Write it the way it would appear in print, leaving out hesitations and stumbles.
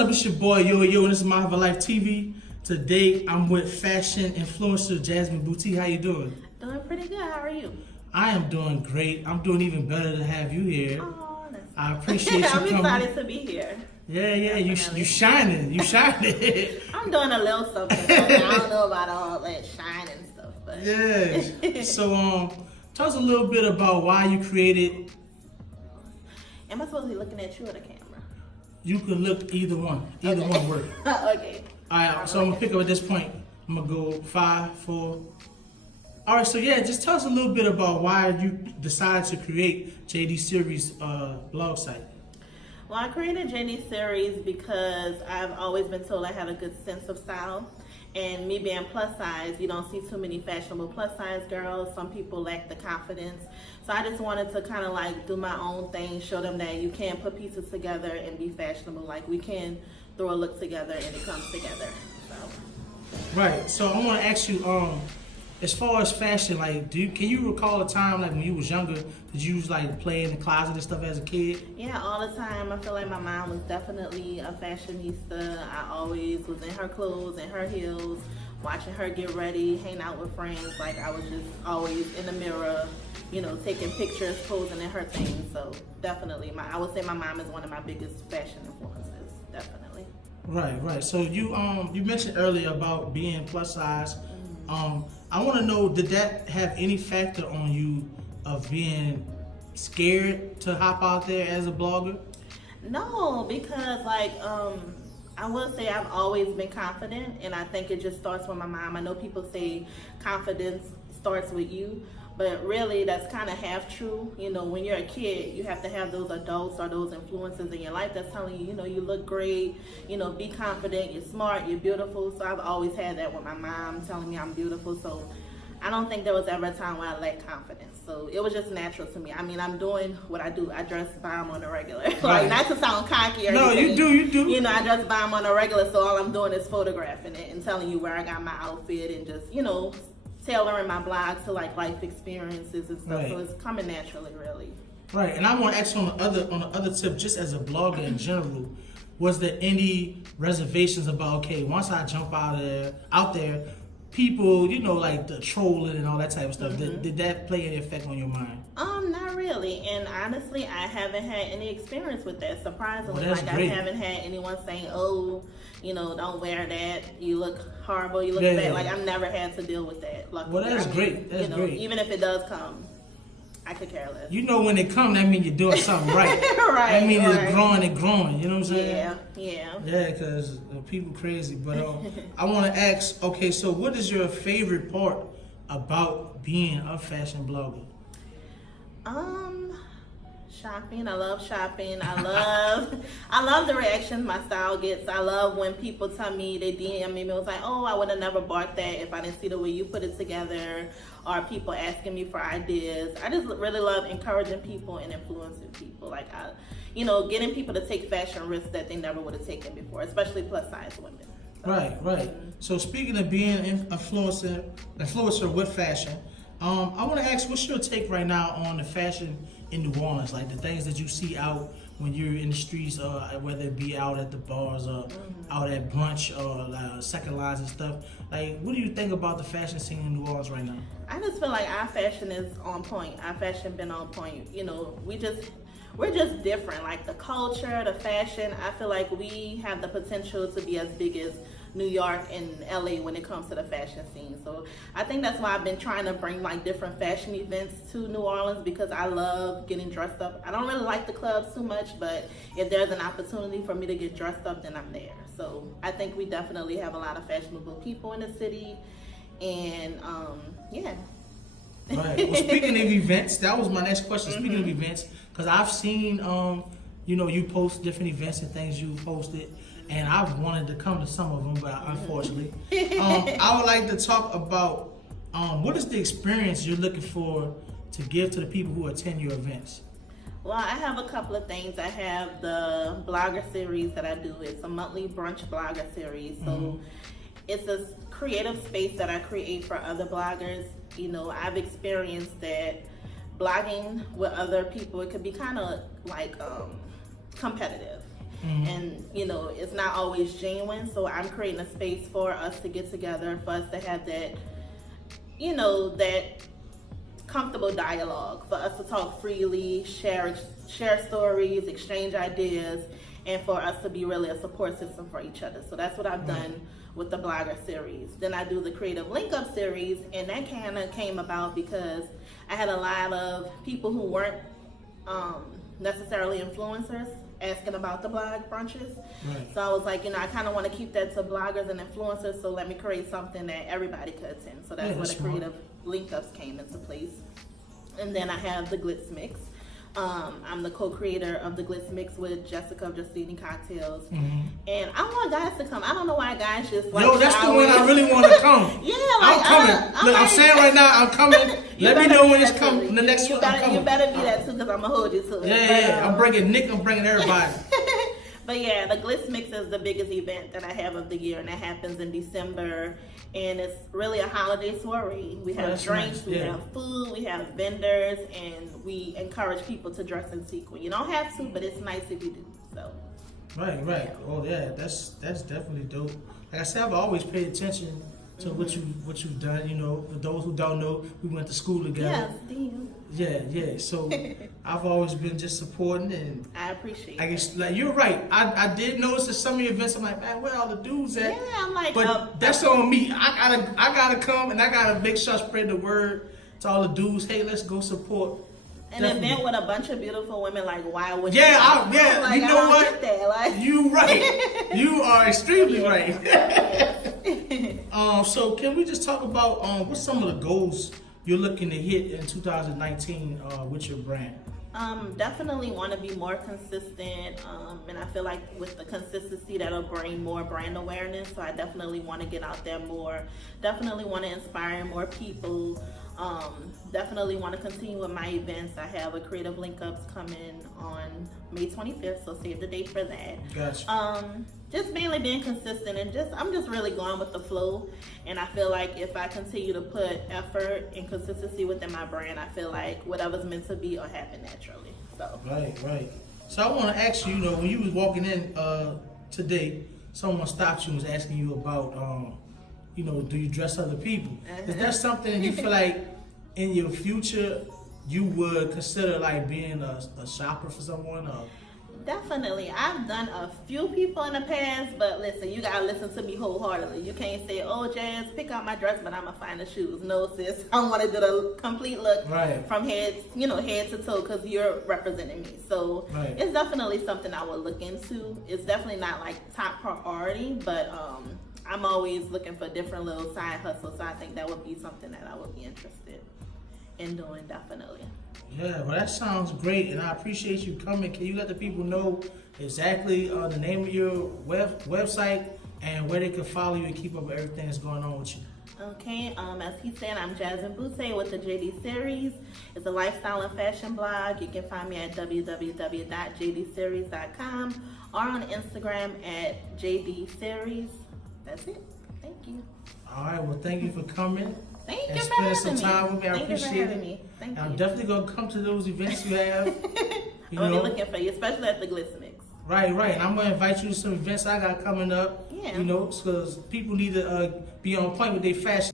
up? It's your boy Yo, and this is MyhellofalifeTV. Today I'm with fashion influencer Jazmine Boutte. How you doing? Doing pretty good. How are you? I am doing great. I'm doing even better to have you here. Oh, I appreciate you coming. I'm excited to be here. Yeah, you shining. You shining. I'm doing a little something. I don't know about all that shining stuff, but yeah. So tell us a little bit about why you created. Am I supposed to be looking at you or the camera? You can look either one. Either one work. Okay. All right. So I'm gonna pick up at this point. I'm gonna go 5, 4. All right. So yeah, just tell us a little bit about why you decided to create JDSeries blog site. Well, I created JDSeries because I've always been told I had a good sense of style. And me being plus size, you don't see too many fashionable plus size girls. Some people lack the confidence. So I just wanted to kind of like do my own thing, show them that you can put pieces together and be fashionable. Like we can throw a look together and it comes together. So. Right. So I want to ask you, as far as fashion, like, can you recall a time like when you was younger, did you like play in the closet and stuff as a kid? Yeah, all the time. I feel like my mom was definitely a fashionista. I always was in her clothes and her heels, watching her get ready, hang out with friends. Like I was just always in the mirror, you know, taking pictures, posing in her things. So definitely, I would say my mom is one of my biggest fashion influences. Definitely. Right. So you mentioned earlier about being plus size. I want to know, did that have any factor on you of being scared to hop out there as a blogger? No, because like I will say I've always been confident, and I think it just starts with my mom. I know people say confidence starts with you, but really that's kind of half true. You know, when you're a kid, you have to have those adults or those influences in your life that's telling you, you know, you look great, you know, be confident, you're smart, you're beautiful. So I've always had that with my mom telling me I'm beautiful. So I don't think there was ever a time where I lacked confidence. So it was just natural to me. I mean, I'm doing what I do. I dress bomb on a regular. Like, not to sound cocky or anything. No, you do. You know, I dress bomb on a regular, so all I'm doing is photographing it and telling you where I got my outfit and just, you know, tailoring my blog to like life experiences and stuff. Right. So it's coming naturally, really. Right, and I want to ask you on the other tip, just as a blogger in general, was there any reservations about, okay, once I jump out there, people, you know, like the trolling and all that type of stuff, did that play any effect on your mind? Not really. And honestly, I haven't had any experience with that, surprisingly. Well, like great. I haven't had anyone saying, oh, you know, don't wear that, you look horrible, you look Yeah. bad. Like I've never had to deal with that. Luckily. Well, that's great. That's great. Even if it does come, I could care less. You know, when it come, that means you're doing something right. Right. That means right. it's growing. You know what I'm saying? Yeah. Yeah, because people crazy. But I want to ask, okay, so what is your favorite part about being a fashion blogger? Shopping. I love shopping. I love the reaction my style gets. I love when people tell me, they DM me, it was like, oh, I would have never bought that if I didn't see the way you put it together, or people asking me for ideas. I just really love encouraging people and influencing people. Like, you know, getting people to take fashion risks that they never would have taken before, especially plus size women. So, Right. So speaking of being an influencer with fashion, I want to ask, what's your take right now on the fashion in New Orleans, like the things that you see out when you're in the streets, whether it be out at the bars or out at brunch or second lines and stuff. Like, what do you think about the fashion scene in New Orleans right now? I just feel like our fashion is on point. Our fashion been on point. You know, we're just different. Like the culture, the fashion, I feel like we have the potential to be as big as New York and LA when it comes to the fashion scene. So I think that's why I've been trying to bring like different fashion events to New Orleans, because I love getting dressed up. I don't really like the clubs too much, but if there's an opportunity for me to get dressed up, then I'm there. So I think we definitely have a lot of fashionable people in the city, and yeah. Right. Well, speaking of events, that was my next question. Speaking of events, because I've seen, you know, you post different events and things you posted, and I've wanted to come to some of them, but unfortunately, I would like to talk about what is the experience you're looking for to give to the people who attend your events. Well, I have a couple of things. I have the blogger series that I do. It's a monthly brunch blogger series. So it's a creative space that I create for other bloggers. You know, I've experienced that blogging with other people, it could be kind of like competitive. and you know, it's not always genuine. So I'm creating a space for us to get together, for us to have that, you know, that comfortable dialogue, for us to talk freely, share stories, exchange ideas, and for us to be really a support system for each other. So that's what I've done with the Blogger series. Then I do the Creative Link Up series, and that kind of came about because I had a lot of people who weren't necessarily influencers asking about the blog brunches. So I was like, you know, I kind of want to keep that to bloggers and influencers, so let me create something that everybody could attend. So that's where the Creative Link Ups came into place. And then I have the Glitz Mix. I'm the co-creator of the Glitz Mix with Jessica of Just Eating Cocktails. And I want guys to come. I don't know why guys just like, yo, that's the one I really want to come. Yeah, I'm coming. Look, I'm saying right now, I'm coming. Let me know when it's coming. The next one, I'm coming. You better be that too, because I'm going to hold you to it. Yeah. I'm bringing Nick, I'm bringing everybody. But yeah, the Glitz Mix is the biggest event that I have of the year, and that happens in December. And it's really a holiday soiree. We have drinks, we have food, we have vendors, and we encourage people to dress in sequin. You don't have to, but it's nice if you do. So. Right. Yeah. Oh yeah, that's definitely dope. Like I said, I've always paid attention to what you've done. You know, for those who don't know, we went to school together. Yes, Yeah. So I've always been just supporting, and I appreciate. I guess like you're right. I did notice that some of your events, I'm like, man, where all the dudes at? Yeah, I'm like, but that's on me. I gotta come, and I gotta make sure I spread the word to all the dudes. Hey, let's go support. An event with a bunch of beautiful women, like, why would you? You know what? You right. You are extremely right. So can we just talk about what's some of the goals you're looking to hit in 2019 with your brand? Definitely want to be more consistent, and I feel like with the consistency that'll bring more brand awareness. So I definitely want to get out there more. Definitely want to inspire more people. Definitely want to continue with my events. I have a Creative Link Ups coming on May 25th, so save the date for that. Gotcha. Just mainly being consistent, and I'm just really going with the flow. And I feel like if I continue to put effort and consistency within my brand, I feel like whatever's meant to be will happen naturally. So. Right. So I want to ask you, when you was walking in today, someone stopped you and was asking you about, do you dress other people? Is that something you feel like in your future you would consider like being a shopper for someone? Or? Definitely. I've done a few people in the past, but listen, you gotta listen to me wholeheartedly. You can't say, oh, Jazz, pick out my dress, but I'm gonna find the shoes. No, sis. I want to do the complete look from head to toe, because you're representing me. So it's definitely something I would look into. It's definitely not like top priority, but I'm always looking for different little side hustles. So I think that would be something that I would be interested in doing, definitely. Yeah, well, that sounds great, and I appreciate you coming. Can you let the people know exactly the name of your website and where they can follow you and keep up with everything that's going on with you? Okay, as he said, I'm Jazmine Boutte with the JDSeries. It's a lifestyle and fashion blog. You can find me at www.jdseries.com or on Instagram at JDSeries. That's it. Thank you. All right, well, thank you for coming. Thank you and for spending having some time with me. I appreciate it. Thank you. I'm definitely going to come to those events you have. I'm going to be looking for you, especially at the Glitz Mix. Right. And I'm going to invite you to some events I got coming up. Yeah. Because people need to be on point with their fashion.